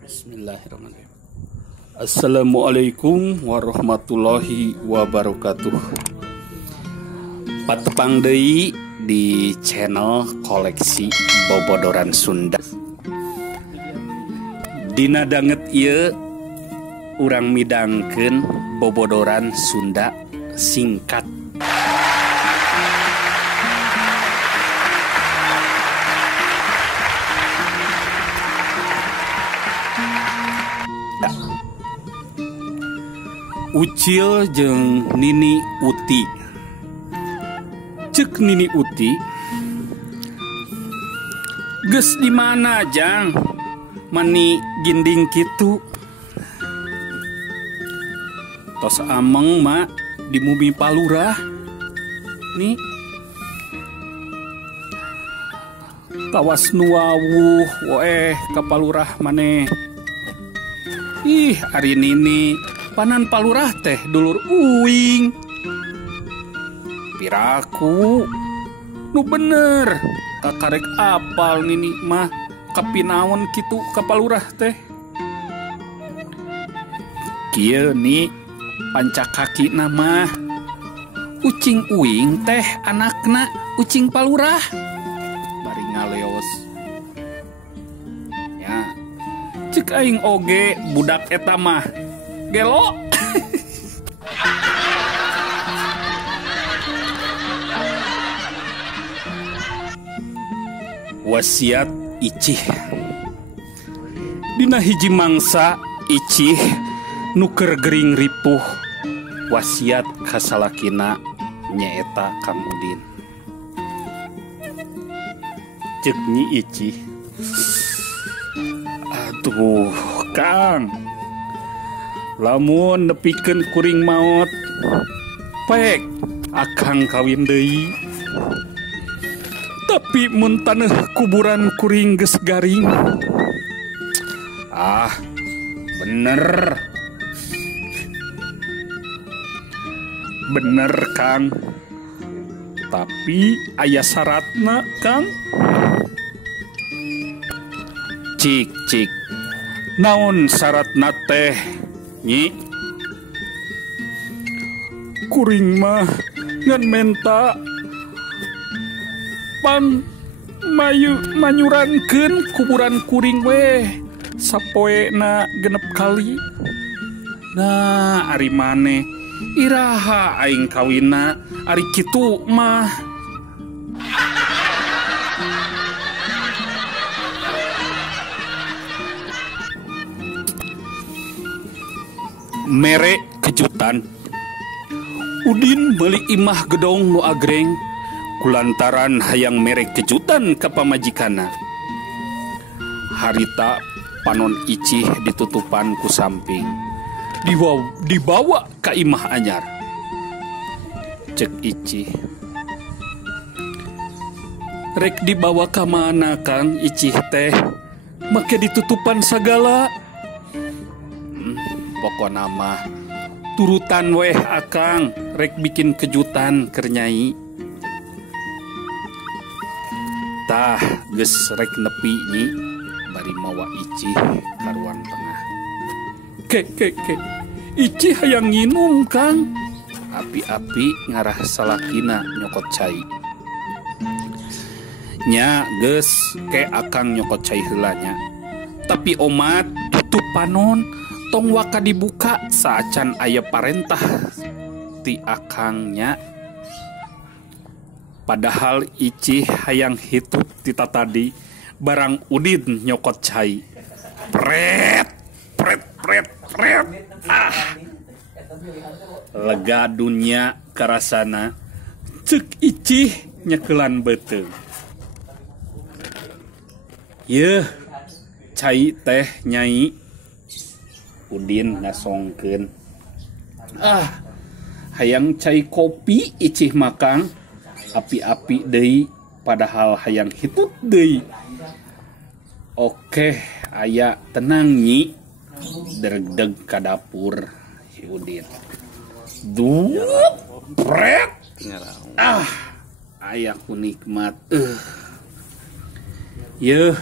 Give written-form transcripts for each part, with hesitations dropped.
Bismillahirrahmanirrahim. Assalamualaikum warahmatullahi wabarakatuh. Patepang deui di channel koleksi bobodoran Sunda. Dina danget ieu urang midangkeun bobodoran Sunda singkat. Ucil jeung Nini Uti. Cek Nini Uti, geus di mana jang mani ginding kitu? Tos ameng mak di Mumi Palurah nih. Tawas nuawuh woeh ka Palurah maneh. Ih, ari Nini panan Palurah teh dulur uing. Piraku nu bener kakarek apal Nini mah kapinaon kitu ka Palurah teh. Kieu ni pancakaki nama ucing uing teh anakna ucing Palurah. Bari ngaleos ya, cek aing oge budak eta mah gelo. Wasiat Icih. Dina hiji mangsa Icih nuker gering ripuh wasiat kasalakina nyaeta Kang Udin. Cek Nyi Icih, aduh Kang, lamun nepikeun kuring maot pek akang kawin deui. Tapi mun taneuh kuburan kuring geus garing. Ah, bener. Bener Kang. Tapi aya syaratna Kang. Cik. Naon syaratna teh, Nyi? Kuring mah ngan menta pan manyurankeun kuburan kuring weh sapoena 6 kali. Nah, ari maneh iraha aing kawinna ari kitu mah. Mere kejutan. Udin meuli imah gedong nu agreng kulantaran hayang merek kejutan ka pamajikanna. Harita panon Icih ditutupan ku samping, dibawa ka imah anyar. Cek Icih, rek dibawa ka mana Kang Icih teh? Make ditutupan sagala. Pokona mah turutan weh akang rek bikin kejutan keur Nyai. Tah geus rek nepi Nyi bari mawa Icih ka ruang tengah. Ke Icih hayang nginum Kang. Api-api ngarah salakina nyokot cai. Nya geus ke akang nyokot cai heula nya. Tapi omat tutup panon tong waka dibuka saacan aya parentah ti akangnya. Padahal Icih hayang hitut tita tadi barang Udin nyokot cai. Pret. Ah. Lega dunia karasana. Cek Icih nyekelan beteung. Yeuh, cai teh Nyai. Udin ngasongkeun. Ah, hayang cai kopi Icih makang. Api-api deui padahal hayang hitut deui. Oke, aya tenang Nyi. Derdeg ka dapur si Udin. Pret. Ah, aya ku nikmat. Yeuh,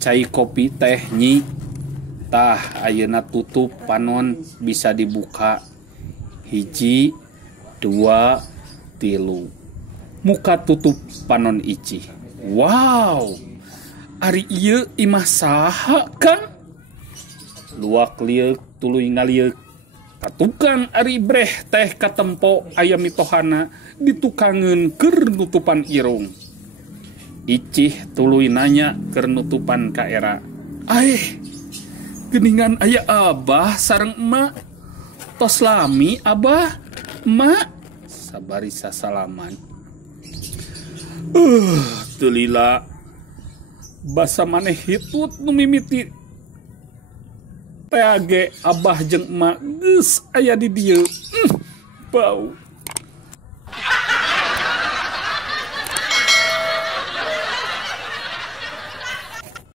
cai kopi teh Nyi. Tah ayeuna tutup panon bisa dibuka. 1 2 3 muka tutup panon Ici. Wow, ari ieu imah saha Kang? Luak liuk tuluy ngaliuk. Katukang ari breh teh katempo aya mitohana ditukangeun keur nutupan irung. Ici tuluy nanya keur nutupan ka era. Geningan aya abah sareng emak. Tos lami abah, emak. Sabari sasalaman. Teu lila. Basa maneh hitut nu mimiti teh abah jeung emak geus aya di dieu. Bau.